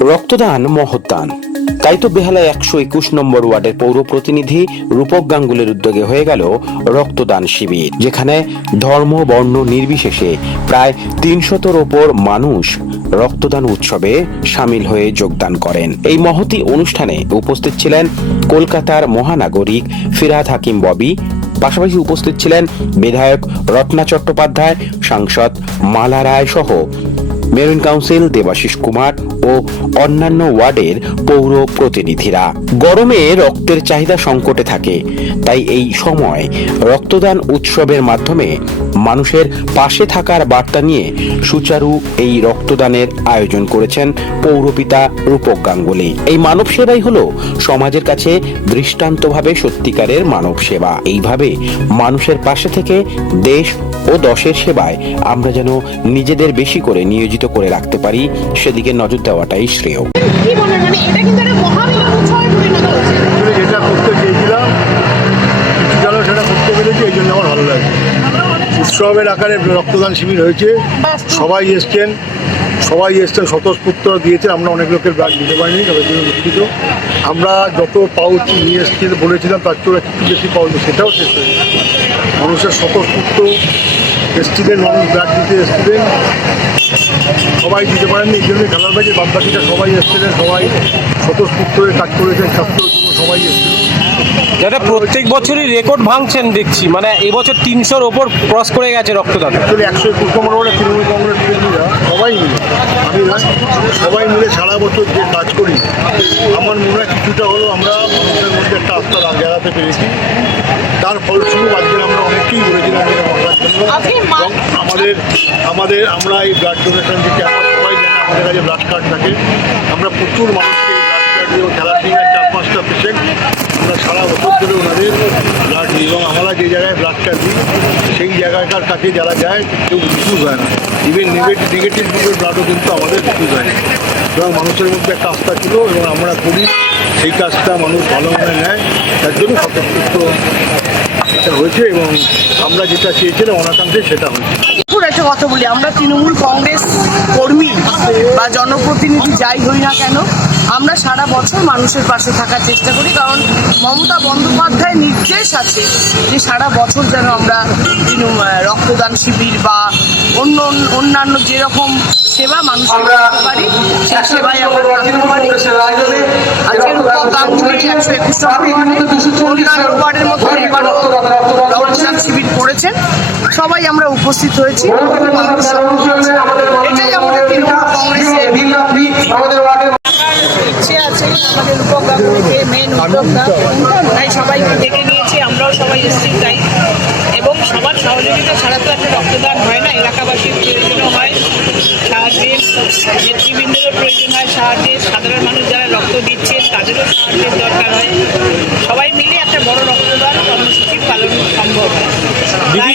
রক্তদান মহদান তাই তো বেহালায় একশো একুশ নম্বর ওয়ার্ডের পৌর প্রতিনিধি রূপক গাঙ্গুলের উদ্যোগে হয়ে গেল রক্তদান শিবির, যেখানে ধর্ম, বর্ণ নির্বিশেষে প্রায় তিনশতর ওপর মানুষ রক্তদান উৎসবে সামিল হয়ে যোগদান করেন। এই মহতি অনুষ্ঠানে উপস্থিত ছিলেন কলকাতার মহানাগরিক ফিরাদ হাকিম ববি, পাশাপাশি উপস্থিত ছিলেন বিধায়ক রত্না চট্টোপাধ্যায়, সাংসদ মালা রায় সহ mayor in council Debashis Kumar ও অন্যান্য ওয়ার্ডের পৌর প্রতিনিধিরা। গরমে রক্তের চাহিদা সংকটে থাকে, তাই এই সময় রক্তদান উৎসবের মাধ্যমে মানুষের পাশে থাকার বার্তা নিয়ে সুচারু এই রক্তদানের আয়োজন করেছেন পৌরপিতা রূপক গাঙ্গুলি। এই মানব সেবাই হলো সমাজের কাছে দৃষ্টান্তভাবে সত্যিকারের মানব সেবা। এইভাবে মানুষের পাশে থেকে দেশ ও দশের সেবায় আমরা যেন নিজেদের বেশি করে নিয়োজিত করে রাখতে পারি, সেদিকে নজর দেওয়াটাই শ্রেয়। কি মানে এটা কিন্তু একটা মহামিলন উৎসবে পরিণত হচ্ছে যেটা করতে চেয়েছিলাম কিছু সেটা করতে পেরেছি এই জন্য আমার ভালো লাগে। উৎসবের আকারে রক্তদান শিবির হয়েছে। সবাই এসছেন সবাই এসছেন স্বতঃস্ফূর্ত দিয়েছে। আমরা অনেক লোকের ব্লাড দিতে পারিনি তবে জন্য দুঃখিত। আমরা যত পাউচ নিয়ে এসছি বলেছিলাম তার চেয়ে একটু বেশি পাউচ সেটাও শেষ হয়ে মানুষের স্বতঃস্ফূর্ত এসছিলেন মানুষ ব্লাড দিতে এসছিলেন। সবাই দিতে পারেননি এই জন্য খেলার বাজে বাদবাকিটা সবাই এসছিলেন সবাই স্বতঃস্ফূর্ত হয়ে কাজ করেছেন ছাত্র সবাই এসছিলেন যেটা প্রত্যেক বছরই রেকর্ড ভাঙছেন দেখছি মানে এবছর তিনশোর ওপর ক্রস করে গেছে রক্তদান অ্যাকচুয়ালি একশো একুশ নম্বর ওয়ার্ডে তৃণমূল কংগ্রেস কর্মীরা সবাই মিলে আমি না সবাই মিলে সারা বছর যে কাজ করি আমার মনে হয় কিছুটা হলেও আমরা মানুষের মধ্যে একটা আস্থা জাগাতে পেরেছি। তার ফলস্বরূপ আজকে আমরা অনেককেই বলেছিলাম আমাদের আমাদের আমরা এই ব্লাড ডোনেশন যে ক্যাম্প সবাই জানে, আমাদের কাছে ব্লাড কার্ড থাকে। আমরা প্রচুর মানুষকে ব্লাড কার্ড দিয়ে থ্যালাসিমিয়ার চার পাঁচটা পেশেন্ট আমরা সারা বছর ধরে ওনাদের ব্লাড দিই এবং আমরা যে জায়গায় ব্লাডটা দিই, সেই জায়গাটার কাছে যারা যায়, কেউ রিফিউজ হয় না। ইভেন নেগেটিভ নেগেটিভ গ্রুপের ব্লাডও কিন্তু আমাদের রিফিউজ হয় না। এবং মানুষের মধ্যে একটা আস্থা ছিল এবং আমরা করি, সেই কাজটা মানুষ ভালো মনে নেয়। তার জন্য এটা হয়েছে এবং আমরা যেটা চেয়েছিলাম অনাকাঙ্ক্ষে সেটা হয়েছে। একটা কথা বলি আমরা তৃণমূল কংগ্রেস কর্মী বা জনপ্রতিনিধি যাই হই না কেন আমরা সারা বছর মানুষের পাশে থাকার চেষ্টা করি কারণ মমতা বন্দ্যোপাধ্যায় নির্দেশ আছে যে সারা বছর যেন আমরা রক্তদান শিবির বা অন্য অন্যান্য যেরকম সেবা মানুষ করতে পারি সেই সেবাই আমরা করতে পারি গাঙ্গুলি একশো একুশ অন্যান্য ওয়ার্ডের মতো সবাই আমরা উপস্থিত হয়েছি। ইচ্ছে আছে আমাদের গাঙ্গুলিকে মেন তাই সবাইকে ডেকে নিয়েছি, আমরাও সবাই এসেছি এবং সবার ছাড়া তো হয় না হয়। সাহায্যের নেতৃবৃন্দেরও প্রয়োজন হয় সাহায্যের সাধারণ মানুষ যারা রক্ত দিচ্ছেন, তাদেরও সাহায্যের দরকার হয় সবাই মিলে একটা বড় রক্তদান কর্মসূচি পালন সম্ভব হয় দিদি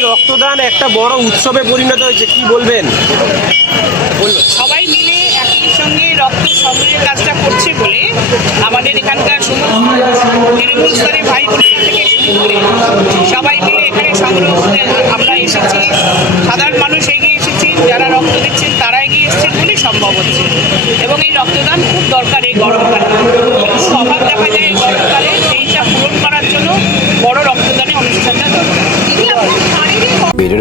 রক্তদান একটা বড় উৎসবে পরিণত হয়েছে, কি বলবেন? সবাই মিলে একই সঙ্গে রক্ত সংগ্রহের কাজটা করছে বলে আমাদের এখানকার তৃণমূল স্তরে ভাই থেকে শুরু করে সবাই মিলে এখানে সংগ্রহ আমরা এসেছি। সাধারণ মানুষ এগিয়ে এসেছি, যারা রক্ত দিচ্ছেন তারা এগিয়ে এসেছেন বলেই সম্ভব হচ্ছে। এবং এই রক্তদান খুব দরকার এই গরমকালে খুব অভাব দেখা যায় এই গরমকালে সেইটা পূরণ করার জন্য বড় রক্তদানের অনুষ্ঠানটা দরকার ব্যুরো